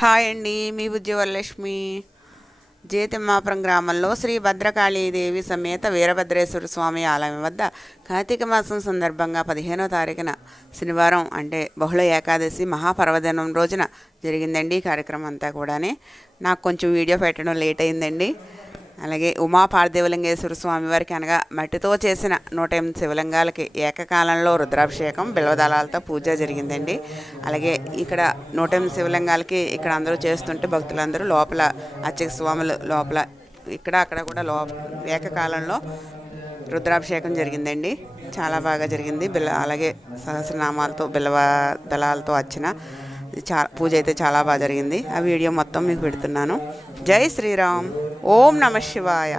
Hi అండి, మీ బుజ్జివరలక్ష్మి. జేతిమ్మాపురం గ్రామంలో శ్రీ భద్రకాళీదేవి సమేత వీరభద్రేశ్వర స్వామి ఆలయం వద్ద కార్తీక మాసం సందర్భంగా 15వ తారీఖున శనివారం అంటే బహుళ ఏకాదశి మహాపర్వదినం రోజున జరిగిందండి ఈ కార్యక్రమం అంతా కూడానే. నాకు కొంచెం వీడియో పెట్టడం లేట్ అయిందండి. అలాగే ఉమా పార్థివలింగేశ్వర స్వామి వారికి అనగా మట్టితో చేసిన 108 శివలింగాలకి ఏకకాలంలో రుద్రాభిషేకం బిల్వదళాలతో పూజ జరిగిందండి. అలాగే ఇక్కడ 108 శివలింగాలకి ఇక్కడ అందరూ చేస్తుంటే భక్తులందరూ లోపల అర్చక స్వాములు లోపల ఇక్కడ అక్కడ కూడా ఏకకాలంలో రుద్రాభిషేకం జరిగిందండి. చాలా బాగా జరిగింది. అలాగే సహస్రనామాలతో బిల్వ దళాలతో వచ్చిన పూజ అయితే చాలా బాగా జరిగింది. ఆ వీడియో మొత్తం మీకు పెడుతున్నాను. జై శ్రీరామ్. ఓం నమ శివాయ.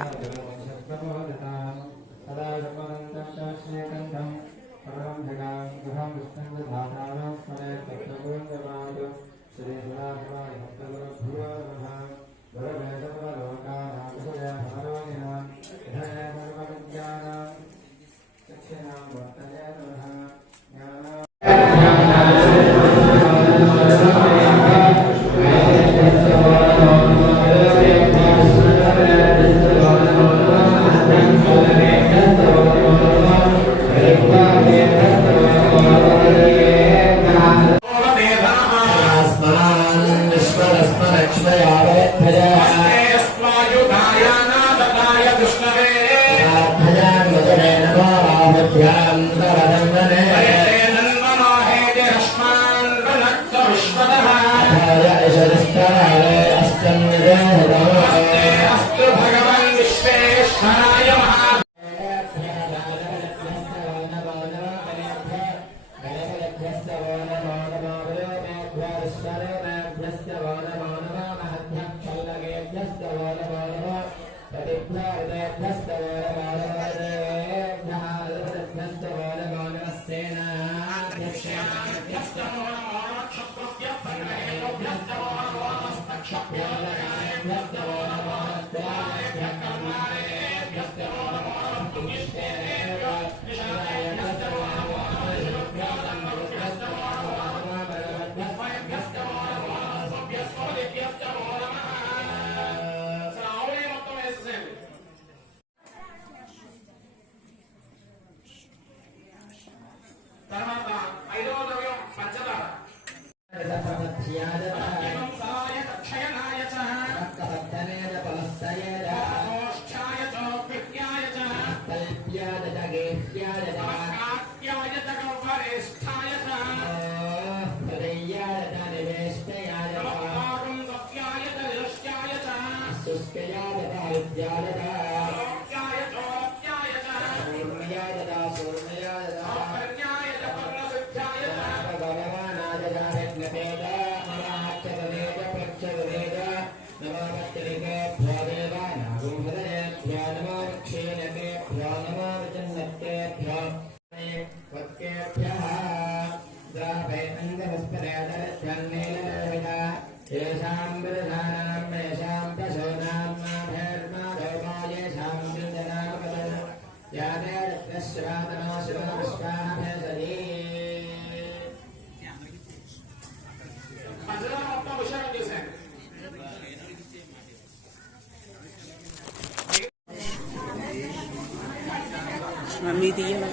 మమ్మీ తీయాలి.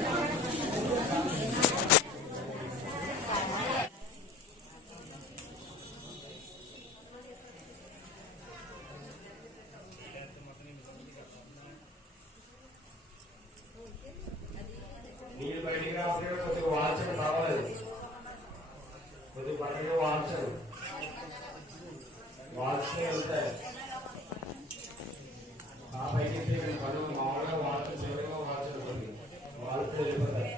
నీళ్ళు బయటికి రావడం కొద్దిగా వార్చడం కావాలి. కొద్దిగా బయటగా వార్చరు వార్చే వెళ్తాయి. ఆ పైకి పనులు మామూలుగా వార్చ చివరిగా వార్చరు కొద్ది వార్చే వెళ్ళిపోతాయి.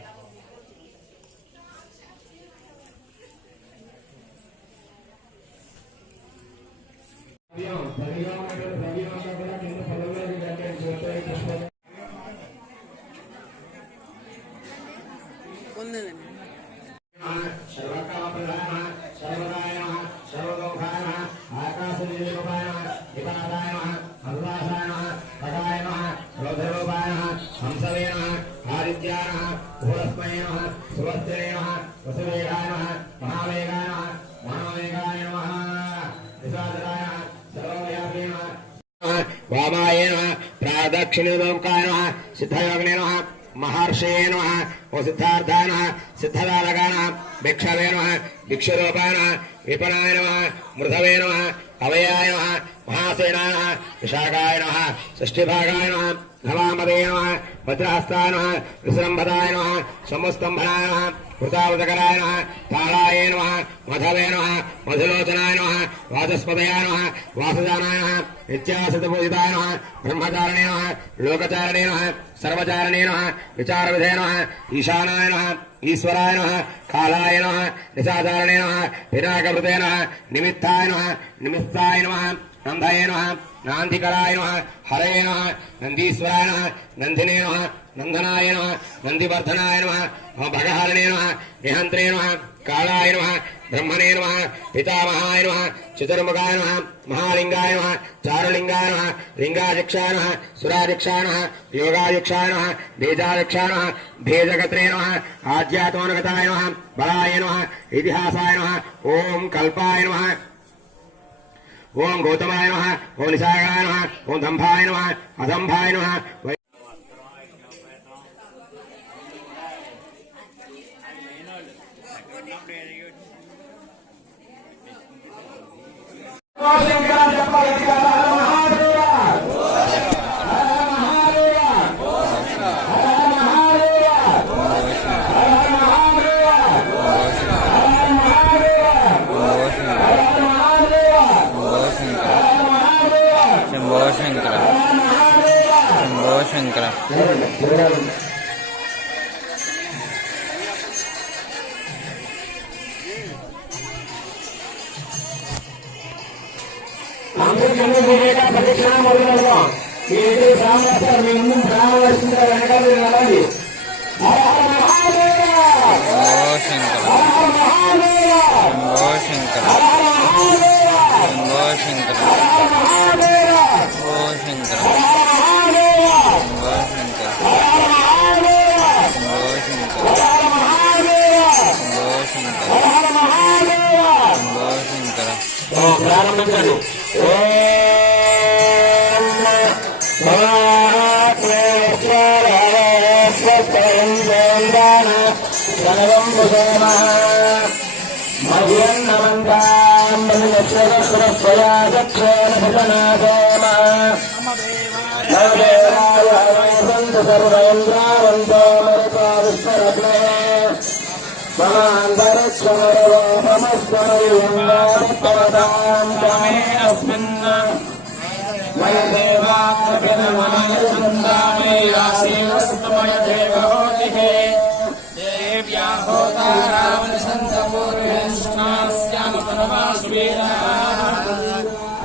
वामाय नमः प्रादक्षिणोदकाय नमः सिद्धयोगिने नमः महर्षये नमः ओ सिद्धार्थाय नमः सिद्धदालकाय नमः भिक्षवे नमः भिक्षुरूपाय नमः विपणाय नमः मृधवे नमः अवयाय नमः महासेनाय नमः विशाखाय नमः षष्ठिभागाय नमः नवामदे नमः वज्रहस्ताय नमः विसृम्भदाय नमः समुस्तम्भनाय नमः कृतावृतकराय नमः ताराय नमः मधवे नमः मधुलोचनाय नमः वाचस्पतयाय नमः वासुदानाय नमः नित्यासितपूजिताय नमः ब्रह्मचारिणे नमः लोकचारिणे नमः सर्वचारिणे नमः विचारविधे नमः ईशानाय नमः ईश्वराय नमः कालाय नमः निशाचारिणे नमः पिनाकवृते नमः निमित्ताय नमः निमित्ताय नमः नंदये नमः नान्तिकराय नमः हरये नमः नन्दीश्वराय नमः नन्दिने नमः नंदनाय नमः नन्दिवर्धनाय नमः भगहरणे नमः निहन्त्रे नमः कालाय नमः ब्रह्मणे नमः पितामहाय नमः चतुर्मुखाय नमः महालिंगाय नमः चारुलिंगाय नमः लिंगाध्यक्षाय नमः सुराध्यक्षाय नमः योगाध्यक्षाय नमः बीजाध्यक्षाय नमः भेदगत्रे नमः आध्यात्मानुगताय नमः बलाय नमः इतिहासाय नमः ओम कल्पाय नमः ओम गौतमाय नमः ओम निशागाय नमः ओम दंभाय नमः अदंभाय नमः శంకర ప్రదక్షిణ మొదలు బ్రాహ్మణ మీ ముందు బ్రాహ్మణ వస్తుందా వెనకాల వెళ్ళాలి శంకర శంకర శంకర ప్రారంభించండి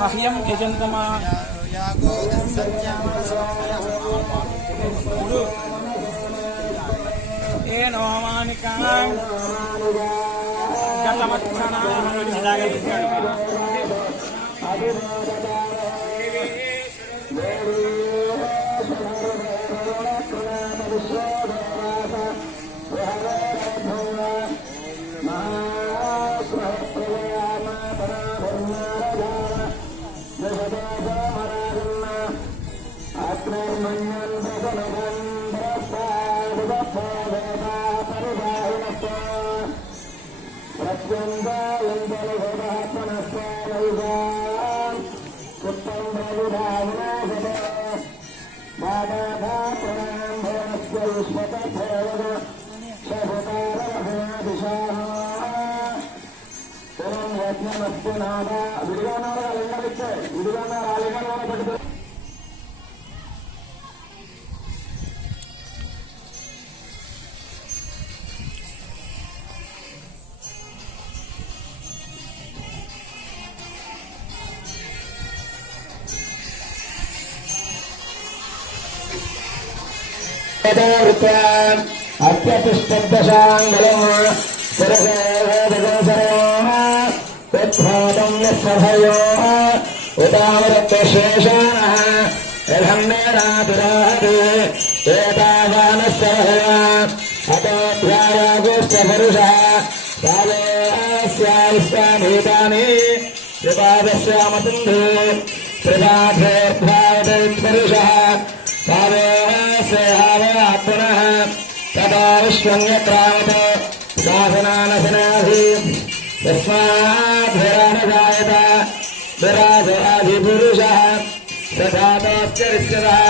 అహ్యం యజంతమా ఏనో మానికా त्रिपाठेऽर्थावतैत्पुरुषः सावेहावया पुनः तदा विश्वन्यक्रामत शासनानशनाधि तस्माद्भिरानजायत विराजराधिपुरुषः सधातोश्चरिष्यतः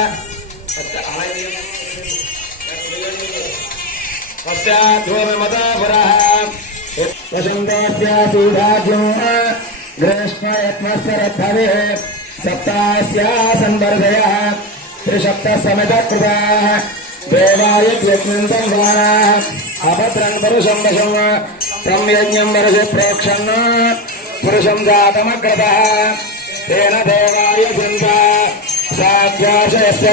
पश्चाद्भूमिमतः वसन्तस्यासीधाज्यं ग्रहस्मयत्मस्य रद्धविः सप्तास्या संवर्धयः त्रिसप्तसमितकृताः देवाय यज्ञन्तं वाणाः अपत्रं पुरुषं वशं तं यज्ञं वर्षे प्रोक्षन् पुरुषं जातमग्रतः तेन देवाय चिन्ता साध्याशयस्य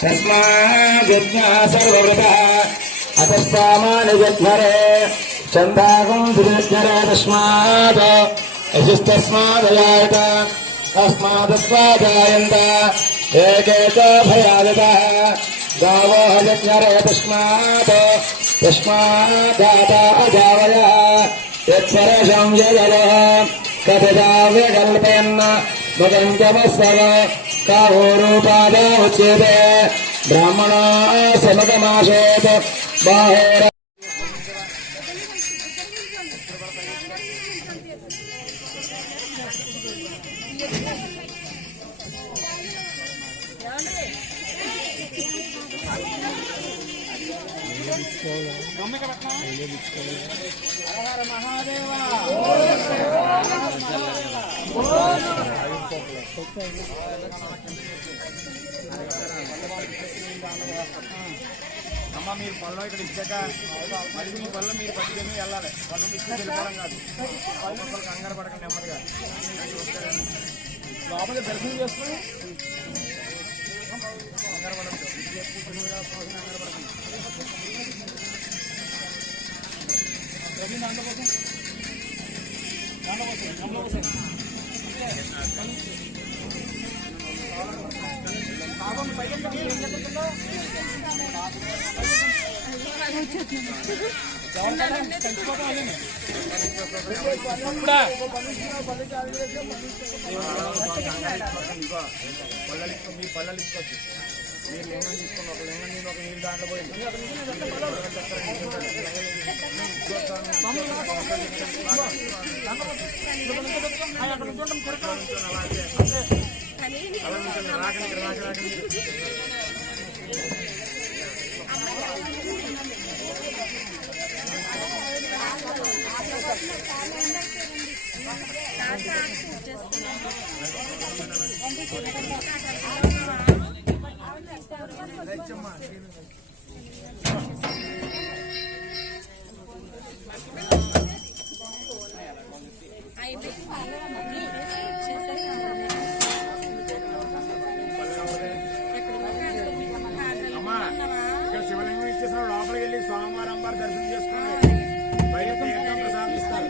तस्माद्यज्ञः सर्वव्रतः अतस्तामानिजध्वरे चन्दागं दुर्जरे तस्मात् यजुस्तस्मादजायत तस्मादस्मादायन्त एके च भयागतः गावो हजज्ञरे तस्मादाता अजावयः यत्परशं यजलः कथिता व्यकल्पयन् मगञ्चमस्सव कावोरूपादा उच्यते ब्राह्मणा समगमाशोत् बाहोर అమ్మ మీరు పళ్ళు ఇక్కడ ఇచ్చాక మళ్ళీ మీ పళ్ళు మీరు పట్టుకొని వెళ్ళాలి పళ్ళు ఇచ్చి వెళ్ళిపోవడం కాదు పళ్ళు కంగారు పడకండి నెమ్మదిగా లోపల దర్శనం చేసుకుని కంగారు పడద్దు కంగారు పడకండి మీ పళ్ళలు ఇచ్చుకోవచ్చు మీరు లింగం తీసుకుని ఒక లింగం నేను ఒక నీళ్ళు దాంట్లో పోయి శివలింగం ఇచ్చేసిన లోపలికి వెళ్ళి సోమవారం అమ్మారు దర్శనం చేసుకోండి బయట తీర్థం ప్రసాదిస్తారు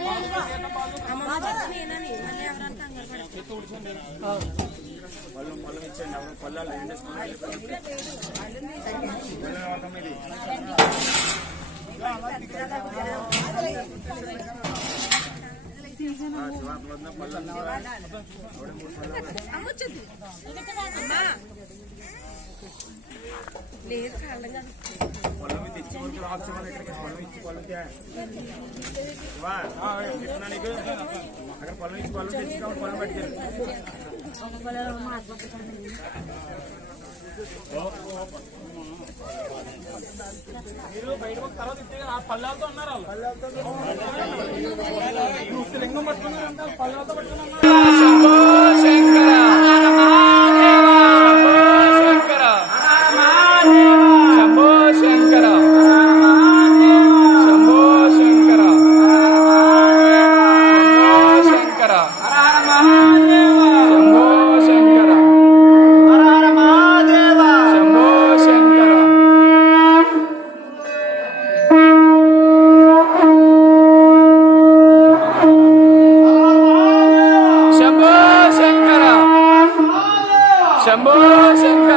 పళ్ళు ఇచ్చండి ఎవరు పళ్ళాలు ఏం చేసుకోండి లేదు కాలంగా పొలం ఇచ్చి వరకు రావచ్చు ఇక్కడికి పొలం ఇచ్చి పొలం నీకు అక్కడ పొలం ఇచ్చి పొలం తెచ్చుకోవాలి పొలం పట్టుకెళ్ళి మీరు బయటకు తర్వాత ఇస్తే ఆ పళ్ళాలతో ఉన్నారు వాళ్ళు లింగం పట్టుకున్నారు పళ్ళాలతో పట్టుకున్నారు శంభో శంకర